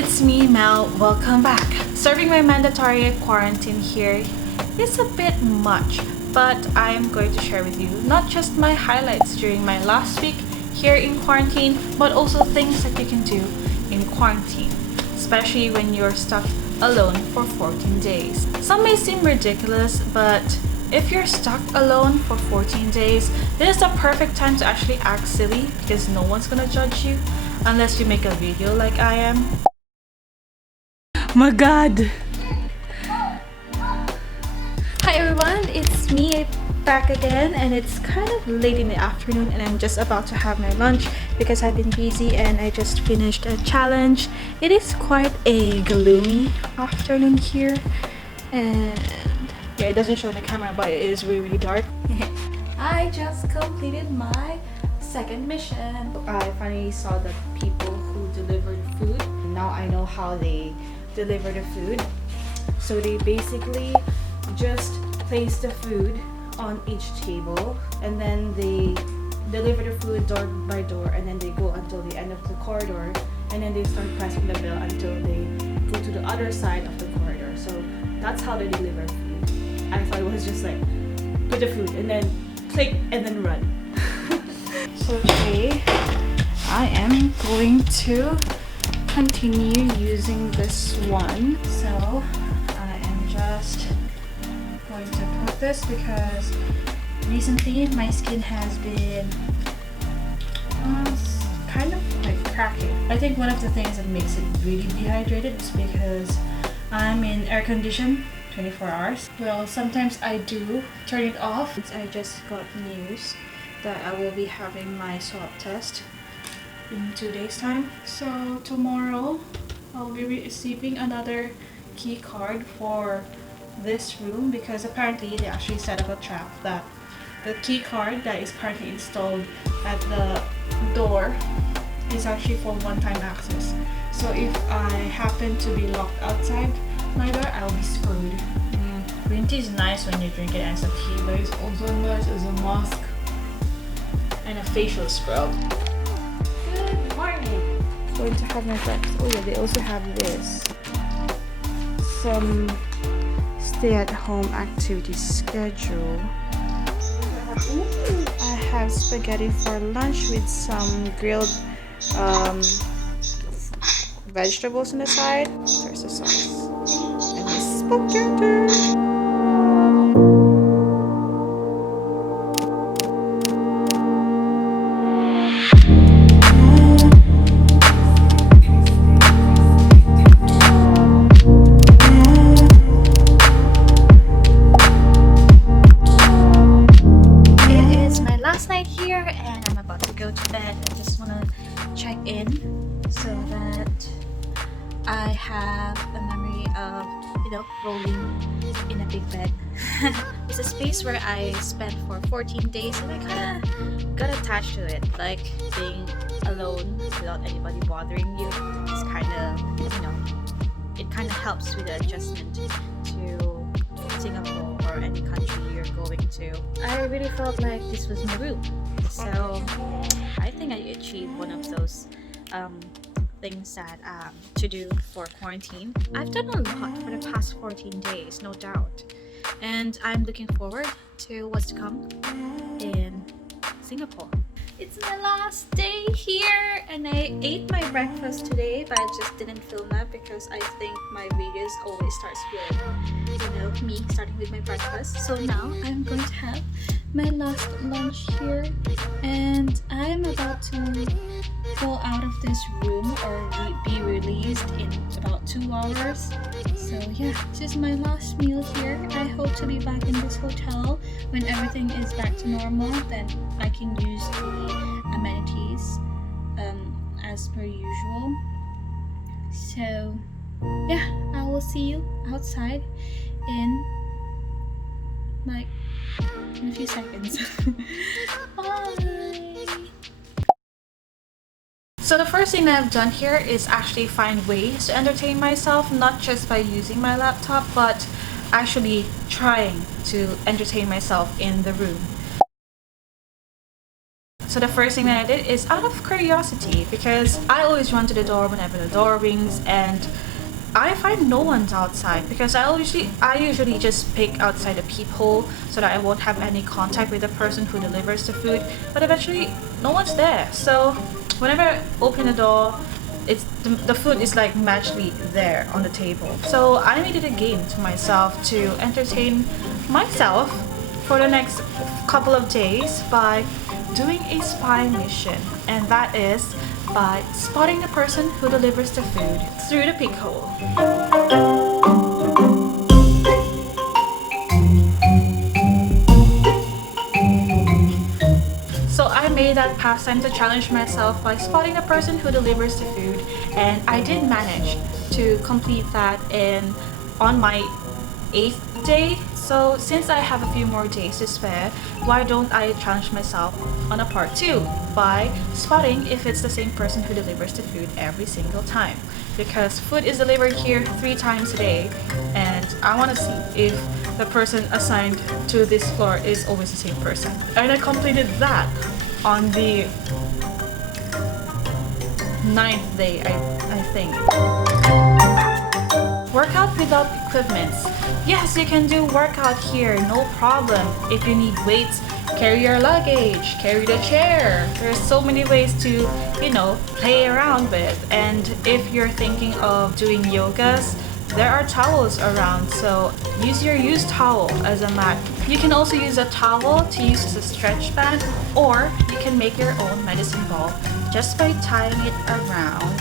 it's me, Mel. Welcome back. Serving my mandatory quarantine here is a bit much, but I am going to share with you not just my highlights during my last week here in quarantine, but also things that you can do in quarantine, especially when you're stuck alone for 14 days. Some may seem ridiculous, but if you're stuck alone for 14 days, this is the perfect time to actually act silly because no one's gonna judge you unless you make a video like I am. My god! Hi everyone, it's me back again, and it's kind of late in the afternoon and I'm just about to have my lunch because I've been busy and I just finished a challenge. It is quite a gloomy afternoon here, and yeah, it doesn't show in the camera, but it is really dark. I just completed my second mission. I finally saw the people who delivered food. Now I know how they deliver the food. So they basically just place the food on each table and then they deliver the food door by door, and then they go until the end of the corridor, and then they start pressing the bell until they go to the other side of the corridor. So that's how they deliver food. I thought it was just like put the food and then click and then run. So today I am going to continue using this one. So I am just going to put this because recently my skin has been kind of like cracking. I think one of the things that makes it really dehydrated is because I'm in air condition 24 hours. Well, sometimes I do turn it off. I just got news that I will be having my swab test in 2 days time. So tomorrow I'll be receiving another key card for this room because apparently they actually set up a trap that the key card that is currently installed at the door is actually for one-time access. So if I happen to be locked outside my door, I'll be screwed. Green tea is nice when you drink it as a tea, but it's also nice as a mask and a facial scrub. Good morning! Going to have my breakfast. Oh yeah, they also have this. Some stay-at-home activity schedule. I have spaghetti for lunch with some grilled vegetables on the side. There's the sauce. And my spaghetti! Check in so that I have a memory of, rolling in a big bed. It's a space where I spent for 14 days and I kind of got attached to it, like being alone without anybody bothering you. It's kind of, it kind of helps with the adjustment to Singapore or any country you're going to. I really felt like this was my room. So I think I achieved one of those things that to do for quarantine. I've done a lot for the past 14 days, no doubt, and I'm looking forward to what's to come in Singapore. It's my last day here and I ate my breakfast today, but I just didn't film that because I think my videos always starts with, me starting with my breakfast. So now I'm going to have my last lunch here and I'm about to go out of this room or be released in about 2 hours. So yeah, this is my last meal here. I hope to be back in this hotel when everything is back to normal, then I can use the amenities as per usual. So yeah, I will see you outside in a few seconds. Bye! So the first thing that I've done here is actually find ways to entertain myself, not just by using my laptop, but actually trying to entertain myself in the room. So the first thing that I did is out of curiosity, because I always run to the door whenever the door rings, and I find no one's outside because I usually just pick outside the peephole so that I won't have any contact with the person who delivers the food. But eventually, no one's there. So whenever I open the door, it's the food is like magically there on the table. So I made it a game to myself to entertain myself for the next couple of days by doing a spy mission, and that is by spotting the person who delivers the food through the peephole. So I made that pastime to challenge myself by spotting the person who delivers the food, and I did manage to complete that on my 8th day. So since I have a few more days to spare, why don't I challenge myself on a part 2 by spotting if it's the same person who delivers the food every single time, because food is delivered here 3 times a day, and I want to see if the person assigned to this floor is always the same person. And I completed that on the 9th day, I think. Workout without equipments. Yes, you can do workout here, no problem. If you need weights, carry your luggage, carry the chair. There's so many ways to, play around with. And if you're thinking of doing yogas, there are towels around, so use your used towel as a mat. You can also use a towel to use as a stretch band, or you can make your own medicine ball just by tying it around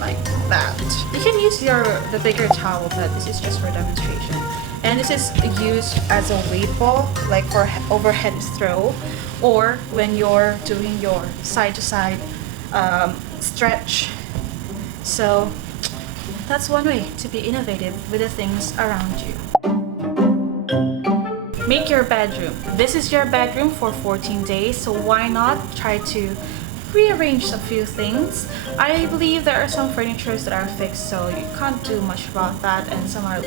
like that. You can use the bigger towel, but this is just for demonstration. And this is used as a weight ball, like for overhead throw, or when you're doing your side-to-side stretch. So that's one way to be innovative with the things around you. Make your bedroom. This is your bedroom for 14 days, so why not try to rearrange a few things. I believe there are some furnitures that are fixed, so you can't do much about that, and some are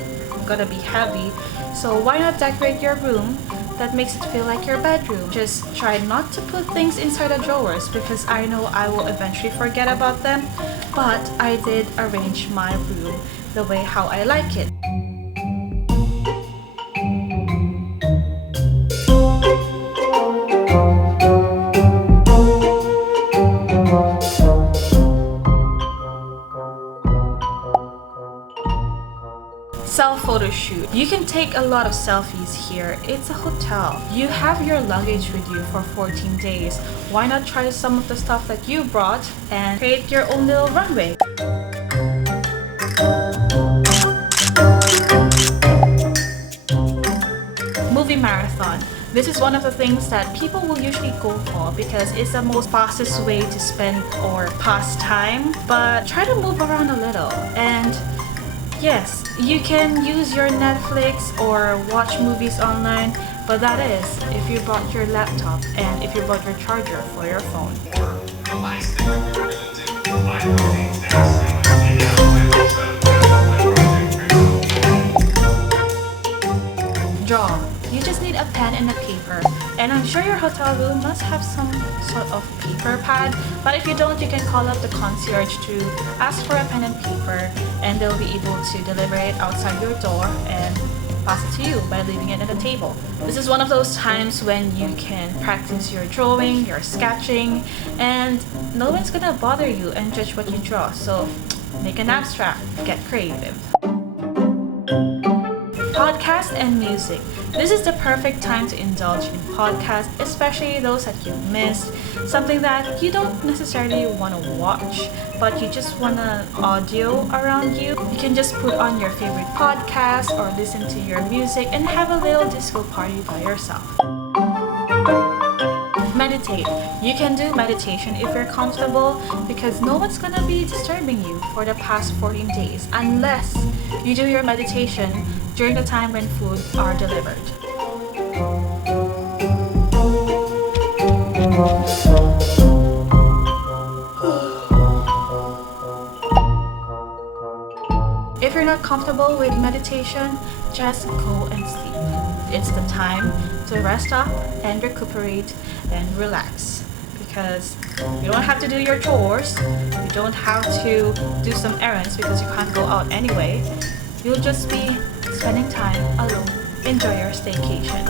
gonna be heavy. So why not decorate your room that makes it feel like your bedroom? Just try not to put things inside the drawers, because I know I will eventually forget about them, but I did arrange my room the way how I like it. Self photo shoot. You can take a lot of selfies here. It's a hotel. You have your luggage with you for 14 days. Why not try some of the stuff that you brought and create your own little runway? Movie marathon. This is one of the things that people will usually go for because it's the most fastest way to spend or pass time. But try to move around a little, and yes, you can use your Netflix or watch movies online, but that is if you brought your laptop and if you brought your charger for your phone. Draw. You just need a pen and a paper, and I'm sure your hotel room must have some sort of paper pad, but if you don't, you can call up the concierge to ask for a pen and paper, and they'll be able to deliver it outside your door and pass it to you by leaving it at the table. This is one of those times when you can practice your drawing, your sketching, and no one's gonna bother you and judge what you draw, so make an abstract, get creative. Podcast and music. This is the perfect time to indulge in podcasts, especially those that you missed, something that you don't necessarily want to watch, but you just want an audio around you. You can just put on your favorite podcast or listen to your music and have a little disco party by yourself. Meditate. You can do meditation if you're comfortable, because no one's gonna be disturbing you for the past 14 days unless you do your meditation during the time when food are delivered. If you're not comfortable with meditation, just go and sleep. it's the time to rest up and recuperate and relax, because you don't have to do your chores, you don't have to do some errands because you can't go out anyway. You'll just be spending time alone. Enjoy your staycation.